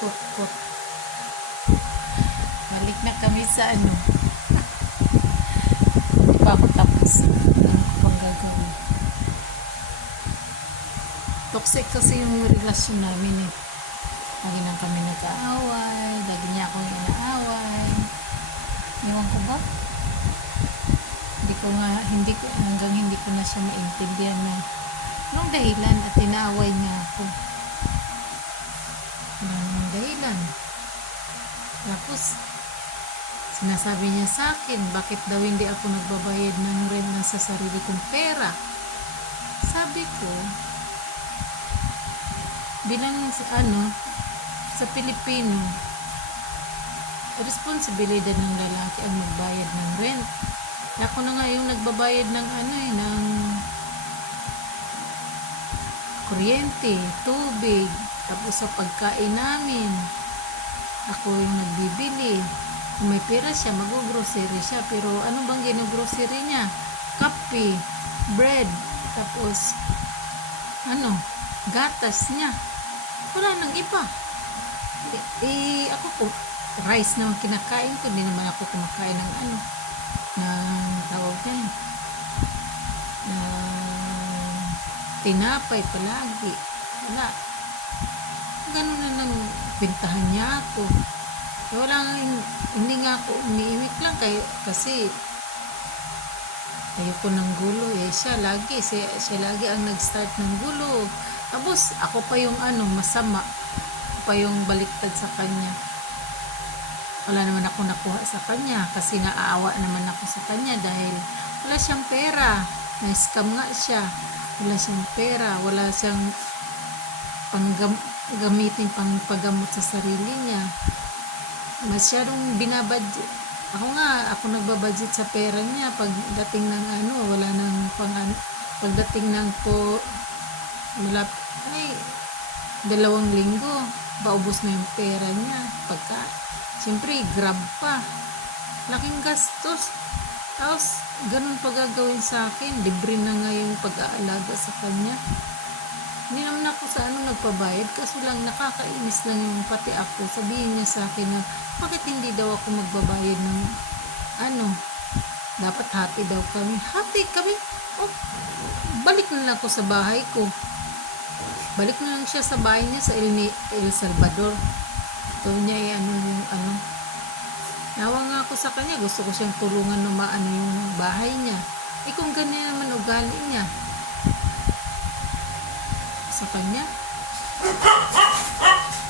Kot-kot. Balik na kami sa ano. Di pa ako tapos. Ano ko pang gagawin. Toxic kasi yung relasyon namin eh. Lagi lang kami nag-aaway. Lagi niya akong inaaway. Ewan ko ba? Hanggang hindi ko na siya maintindihan na anong dahilan at inaaway niya ako. Anong dahilan? Tapos, sinasabi niya sa akin, bakit daw hindi ako nagbabayad ng rent na sa sarili kong pera? Sabi ko, bilang sa Pilipino, responsibilidad ng lalaki ang magbayad ng rent. Ako na nga yung nagbabayad ng ng kuryente, tubig, tapos sa pagkain namin. Ako yung nagbibili. Kung may pera siya, mag-grocery siya. Pero ano bang gino-grocery niya? Kape, bread, tapos gatas niya. Wala nang iba. Ako po, rice naman kinakain ko. Hindi naman ako kumakain ng tawag na yun. Tinapay palagi. Wala. Ganun na lang pintahan niya ako. Hindi nga ako umiimik lang kasi ayoko ng gulo eh. Siya lagi ang nag-start ng gulo. Tapos ako pa yung masama. Ako pa yung baliktad sa kanya. Wala naman ako nakuha sa kanya kasi naaawa naman ako sa kanya dahil wala siyang pera. Na-scam nga siya. Wala siyang pera. Wala siyang gamitin pang paggamot sa sarili niya. Masyadong binabudget. Ako nagbabudget sa pera niya pagdating ng wala nang pagdating ng ay 2 linggo paubos na yung pera niya. Siyempre grab pa, laking gastos, tapos ganun pa gagawin sa akin. Libre na nga yung pag-aalaga sa kanya. Hindi naman ako sa nagpabayad, kasi lang nakakainis lang yung pati ako. Sabihin niya sa akin na bakit hindi daw ako magbabayad ng dapat hati daw kami. Hati kami? Balik na lang ako sa bahay ko. Balik na lang siya sa bahay niya sa El Salvador. Ito niya nawa nga ako sa kanya. Gusto ko siyang tulungan na yung bahay niya. Kung ganyan naman ugali niya sa kanya,